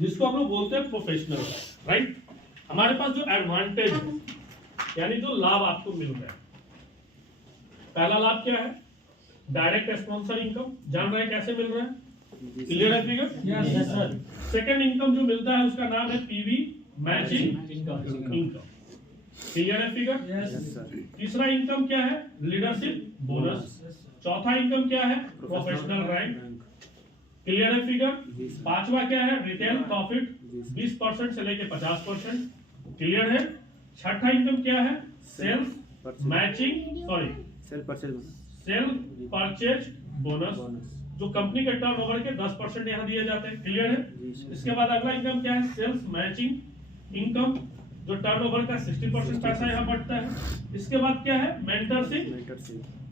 जिसको हम लोग बोलते हैं प्रोफेशनल, राइट। हमारे पास जो एडवांटेज है यानी जो लाभ आपको मिल रहा है, पहला लाभ क्या है? Direct sponsor income. जान रहे हैं कैसे मिल रहा है? क्लियर है figure? Yes sir. Second income जो मिलता है उसका नाम है पीवी मैचिंग इनकम। क्लियर है फिगर? Yes sir. तीसरा इनकम क्या है? Leadership bonus. चौथा इनकम क्या है? Professional rank. क्लियर है फिगर? पांचवा क्या है? रिटेल प्रॉफिट 20% से लेके 50%। क्लियर है? छठा इनकम क्या है? Sales matching sale purchase bonus, जो कंपनी के टर्नओवर के 10% यहाँ दिए जाते हैं। क्लियर है? इसके बाद अगला इनकम क्या है? सेल्स मैचिंग इनकम, जो टर्नओवर का 60% पैसा यहाँ बढ़ता है। इसके बाद क्या है? Mentorship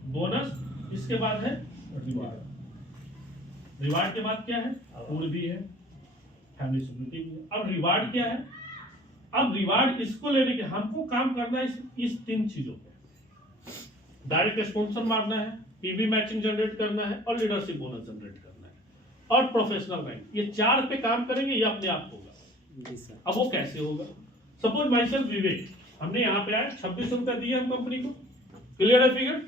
bonus. इसके बाद है रिवार्ड। रिवार्ड के बाद क्या है? फूड भी है, फैमिली सिक्योरिटी भी है। अब रिवार्ड क्या है? अब रिवार्ड इसको लेने के हमको काम करना है इस तीन चीजों पे। डायरेक्ट स्पॉन्सर मारना है, पीवी मैचिंग जनरेट करना है और लीडरशिप बोनस जनरेट करना है और प्रोफेशनल रैंक। ये चार पे काम करेंगे, ये अपने आप होगा। अब वो कैसे होगा? सपोज माई सेल्फ विवेक, हमने यहाँ पे आए 26 रुपए दिए हम कंपनी को। क्लियर है फिगर?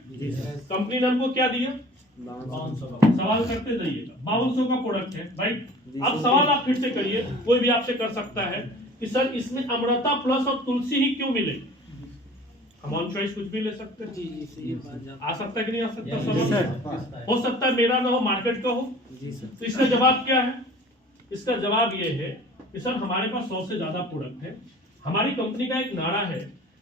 कंपनी ने हमको क्या दिया? 5200। सवाल करते जाइएगा, 5200 का प्रोडक्ट है, राइट। अब सवाल आप फिर से करिए, कोई भी आपसे कर सकता है कि सर इसमें अमृता प्लस और तुलसी ही क्यों मिले? हम ऑन चॉइस कुछ भी ले सकते हैं। आ सकता है कि नहीं आ सकता? सवाल हो सकता है मेरा ना हो, मार्केट का हो। तो इसका जवाब क्या है? इसका जवाब ये है कि सर हमारे पास 100 से ज्यादा प्रोडक्ट है। हमारी कंपनी का एक नारा है,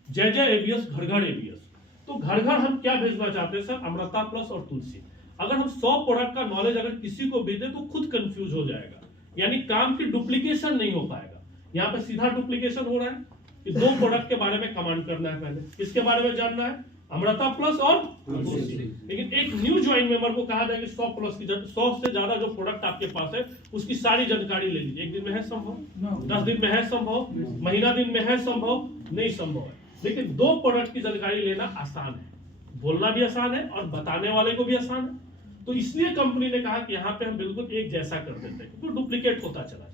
जय जय एबीएस घर घर एबीएस। तो घर घर हम क्या भेजना चाहते हैं सर? अमृता प्लस और तुलसी। अगर हम 100 प्रोडक्ट का नॉलेज अगर किसी को भी दे तो खुद कंफ्यूज हो जाएगा, यानी काम की डुप्लीकेशन नहीं हो पाएगा। यहाँ पे सीधा डुप्लीकेशन हो रहा है कि 2 प्रोडक्ट के बारे में कमांड करना है, पहले किसके बारे में जानना है? अमृता प्लस और तुलसी। लेकिन एक न्यू ज्वाइन मेंबर को कहा जाएगा 100 प्लस की 100 से ज्यादा जो प्रोडक्ट आपके पास है उसकी सारी जानकारी ले लीजिए। एक दिन में है संभव? 10 दिन में है संभव? महीना दिन में है संभव? नहीं संभव है। लेकिन 2 प्रोडक्ट की जानकारी लेना आसान है, बोलना भी आसान है और बताने वाले को भी आसान है। तो इसलिए कंपनी ने कहा कि यहाँ पे हम बिल्कुल एक जैसा कर देते हैं, तो डुप्लीकेट होता चला जाए।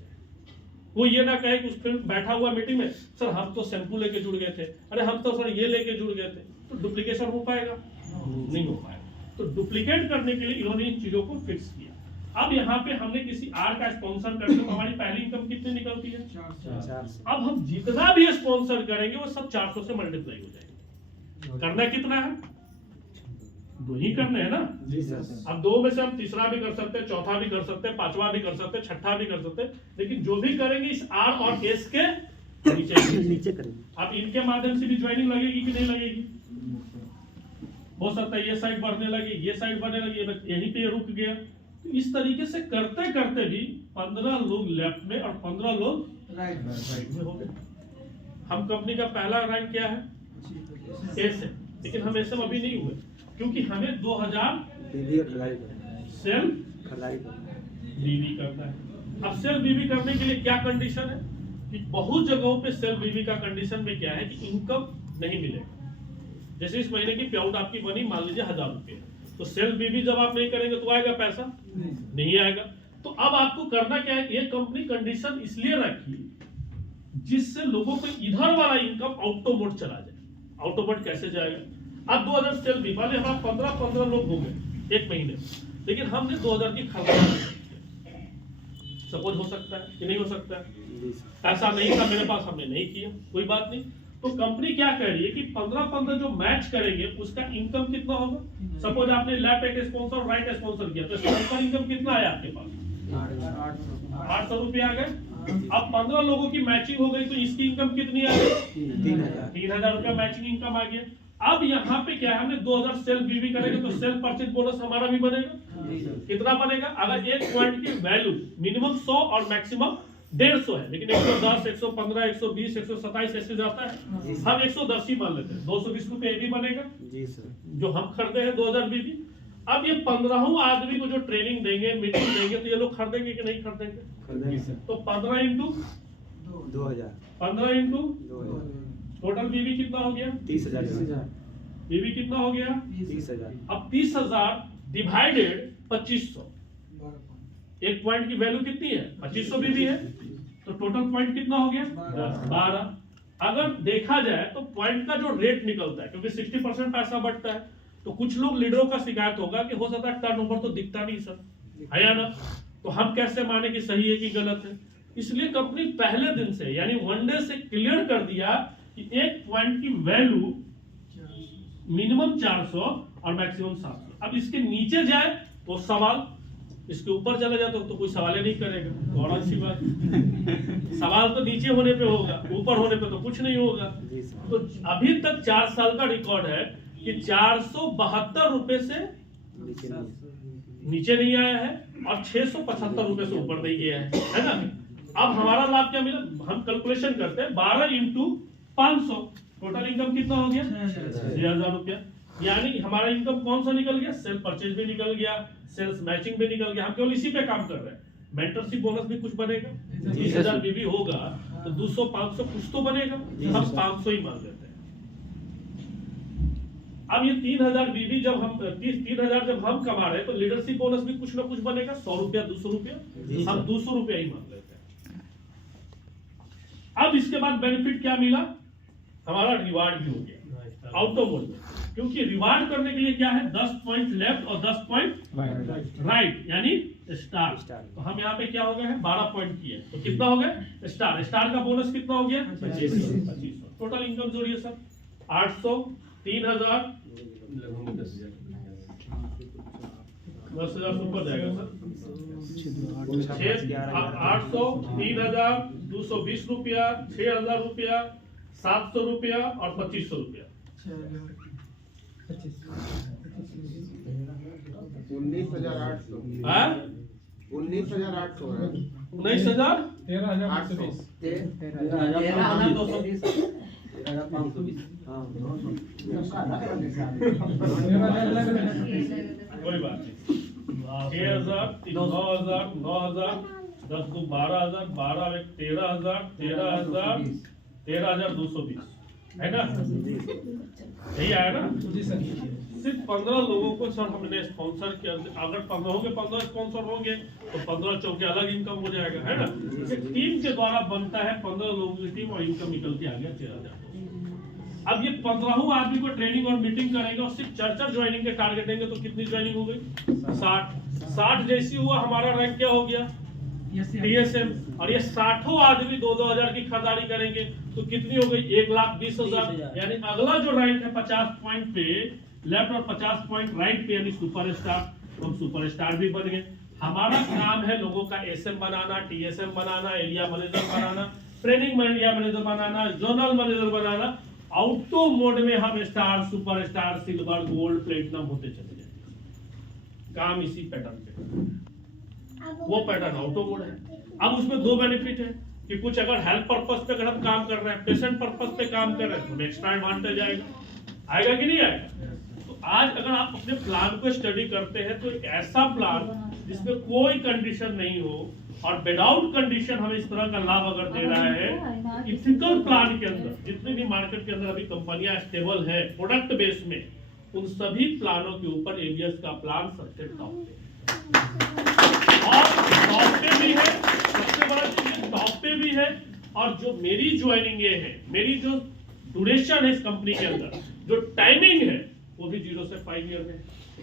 वो ये ना कहे कि उस फिर बैठा हुआ मीटिंग में, सर हम तो शैम्पू लेके जुड़ गए थे, अरे हम तो सर ये लेके जुड़ गए थे। तो डुप्लीकेशन हो पाएगा? नहीं हो पाएगा। तो डुप्लीकेट करने के लिए इन्होंने इन चीजों को फिक्स किया। अब यहाँ पे हमने किसी आर का स्पॉन्सर करते तो हमारी पहली इनकम कितनी निकलती है? 400। अब हम जितना भी स्पॉन्सर करेंगे वो सब 400 से मल्टीप्लाई हो जाएंगे। करना कितना है? 2 ही करने हैं ना जी सर। अब 2 में से हम तीसरा भी कर सकते हैं, चौथा भी कर सकते हैं, पांचवा भी कर सकते हैं, छठा भी कर सकते हैं, लेकिन जो भी करेंगे इस आर और एस के नीचे करेंगे। अब इनके माध्यम से भी ज्वाइनिंग लगेगी कि नहीं लगेगी? हो सकता है ये साइड बढ़ने लगे, ये साइड बढ़ने लगे, यहीं पे रुक गया। तो इस तरीके से करते करते भी 15 लोग लेफ्ट में और 15 लोग राइट में हो गए। हम कंपनी का पहला रैंक क्या है? एस है, लेकिन हम ऐसे अभी नहीं हुए क्योंकि हमें 2000 सेल बीवी करना है। अब सेल बीवी करने के लिए क्या कंडीशन है कि बहुत जगहों पे सेल बीवी का कंडीशन में क्या है कि इनकम नहीं मिलेगा। जैसे इस महीने की पेआउट आपकी बनी मान लीजिए 1000 रुपये, तो सेल बीवी जब आप नहीं करेंगे तो आएगा पैसा? नहीं आएगा। तो अब आपको करना क्या है? ये कंपनी कंडीशन इसलिए रखी जिससे लोगों को इधर वाला इनकम ऑटो मोड चला जाए। ऑटो मोड कैसे जाएगा? अब 2000 सेल भी पहले हमारा 15 लोग हो गए एक महीने, लेकिन हमने 2000 की खरीदारी सपोज हो सकता है कि नहीं हो सकता है? पैसा नहीं था मेरे पास, हमने नहीं किया, कोई बात नहीं। तो कंपनी क्या कह रही है कि 15 जो मैच करेंगे उसका इनकम कितना होगा? सपोज आपने लेफ्ट एक स्पॉन्सर राइट स्पॉन्सर किया, तो स्पॉन्सर इनकम कितना आया आपके पास? 800 रुपये आ गए। अब 15 लोगों की मैचिंग हो गई तो इसकी इनकम कितनी आ गई? 3000 रुपया मैचिंग इनकम आ गया। अब यहाँ पे क्या है, हमने 2000 सेल बीवी करेंगे तो सेल परचेज बोनस हमारा भी बनेगा। कितना बनेगा? अगर एक पॉइंट की वैल्यू मिनिमम 100 और मैक्सिमम 150 है, लेकिन 110, 115, 120, 127 ऐसे जाता है, हम 110 ही मान लेते हैं। 220 रुपये भी बनेगा जो हम खरीदे हैं 2000 बीवी। अब ये 15 आदमी को जो ट्रेनिंग देंगे, मीटिंग देंगे, तो ये लोग खरीदेंगे कि नहीं खरीदेंगे? तो 15 इंटू 2000, 15 इंटू टोटल बीवी कितना हो गया? 30,000। बीवी कितना हो गया? 30,000। अब 30,000 डिवाइडेड 2500, एक पॉइंट की वैल्यू कितनी है? 2500 बीवी है। तो टोटल पॉइंट कितना हो गया 12। अगर देखा जाए तो पॉइंट का जो रेट निकलता है, क्योंकि 60% पैसा बढ़ता है, तो कुछ लोग लीडरों का शिकायत होगा कि हो सकता है टर्नओवर तो दिखता नहीं सर, है या ना, तो हम कैसे माने कि सही है कि गलत है। इसलिए कंपनी पहले दिन से यानी वन डे से क्लियर कर दिया कि एक पॉइंट की वैल्यू मिनिमम 400 और मैक्सिमम 700। अब इसके नीचे जाए तो सवाल, इसके ऊपर चला जाए तो कोई सवाल ही नहीं करेगा, तो और अच्छी बात। सवाल तो नीचे होने पे होगा, ऊपर होने पे तो कुछ नहीं होगा। तो अभी तक 4 साल का रिकॉर्ड है कि 472 रुपए से नीचे नहीं आया है और 675 रुपए से ऊपर नहीं गया है ना। अब हमारा लाभ क्या मिला, हम कैलकुलेशन करते हैं 12 इंटू 500, टोटल इनकम कितना हो गया 6000 रुपया। यानी हमारा इनकम कौन सा निकल गया, सेल परचेज भी निकल गया, सेल्स मैचिंग भी निकल गया। हम केवल इसी पे काम कर रहे हैं। मेंटरशिप बोनस भी कुछ बनेगा, 30,000 भी होगा तो 200 500 कुछ तो बनेगा, हम 500 ही मान लेते हैं। अब ये 3000 बीबी जब हम 3000 जब हम कमा रहे हैं तो लीडरशिप बोनस भी कुछ ना कुछ बनेगा, 100 रुपया 200 रुपया, हम 200 रुपया ही मान लेते हैं। अब इसके बाद बेनिफिट क्या मिला, हमारा रिवार्ड भी हो गया ऑटो मोड में, क्योंकि रिवार्ड करने के लिए क्या है 10 पॉइंट लेफ्ट और 10 पॉइंट राइट यानी स्टार। तो हम यहाँ पे क्या हो गए हैं 12 पॉइंट किए तो कितना हो गया स्टार। स्टार का बोनस कितना हो गया 2500। टोटल इनकम जोड़िए सर 800 3000 10,000 ऊपर जाएगा सर 800 3000 220 रुपया 6000 रुपया 700 रुपया और 2500 रुपया 19,800 कोई बात नहीं 6,000 9,000 9,000 10 को 12,000 12 में 13,000 13,000 13,220 है ना, यही आया ना। सिर्फ 15 लोगों को सर हमने स्पॉन्सर किया। अगर 15 स्पॉन्सर होंगे तो 15 चौके अलग इनकम हो जाएगा, है ना। टीम के द्वारा बनता है 15 लोगों की टीम और इनकम निकल के आ गया 13,000। अब ये 15 आदमी को ट्रेनिंग और मीटिंग करेंगे और सिर्फ 4 ज्वाइनिंग के टारगेट देंगे तो कितनी ज्वाइनिंग हो गई 60 जैसी हुआ हमारा रैंक क्या हो गया TSM। और ये 60 आदमी 2-2 की खरीदारी करेंगे तो कितनी हो गई 1,20,000। यानी अगला जो रैंक है 50 पॉइंट पे लेफ्ट और 50 पॉइंट राइट पे यानी सुपरस्टार, हम सुपरस्टार भी बन गए। हमारा काम है लोगों का SM बनाना, TSM बनाना, एरिया मैनेजर बनाना, ट्रेनिंग एरिया मैनेजर बनाना, जोनल मैनेजर बनाना। ऑटो मोड में हम star superstar silver gold platinum होते चले जाएंगे। काम इसी पैटर्न पे, वो पैटर्न ऑटो मोड है। अब उसमें 2 बेनिफिट है कि कुछ अगर हेल्थ पर्पस पे अगर हम काम कर रहे हैं, पेशेंट पर्पस पे काम कर रहे हैं तो एक्स्ट्रा एडवांटेज आएगा कि नहीं आएगा। तो आज अगर आप अपने प्लान को स्टडी करते हैं तो एक ऐसा प्लान जिसमें कोई कंडीशन नहीं हो और विदाउट कंडीशन हमें इस तरह का लाभ अगर दे रहा है, इथिकल प्लान के अंदर जितनी भी मार्केट के अंदर अभी कंपनियां स्टेबल है प्रोडक्ट बेस में, उन सभी प्लानों के ऊपर ABS का प्लान सबसे टॉप पे और टॉप पे भी है। सबसे बड़ा चीज टॉप पे भी है और जो मेरी ज्वाइनिंग है, मेरी जो ड्यूरेशन है इस कंपनी के अंदर, जो टाइमिंग है वो भी 0 से 5 ईयर में,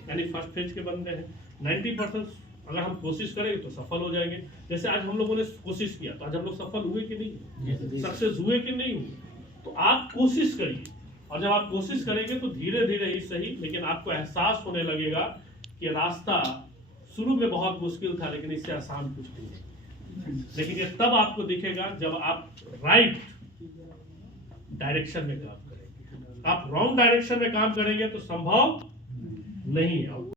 यानी फर्स्ट फेज के बंदे हैं। 90% अगर हम कोशिश करेंगे तो सफल हो जाएंगे। जैसे आज हम लोगों ने कोशिश किया तो आज हम लोग सफल हुए कि नहीं, सक्सेस हुए कि नहीं हुए। तो आप कोशिश करिए और जब आप कोशिश करेंगे तो धीरे धीरे ही सही, लेकिन आपको एहसास होने लगेगा कि रास्ता शुरू में बहुत मुश्किल था लेकिन इससे आसान कुछ नहीं है। लेकिन ये तब आपको दिखेगा जब आप राइट डायरेक्शन में काम करेंगे। आप रॉन्ग डायरेक्शन में काम करेंगे तो संभव नहीं है।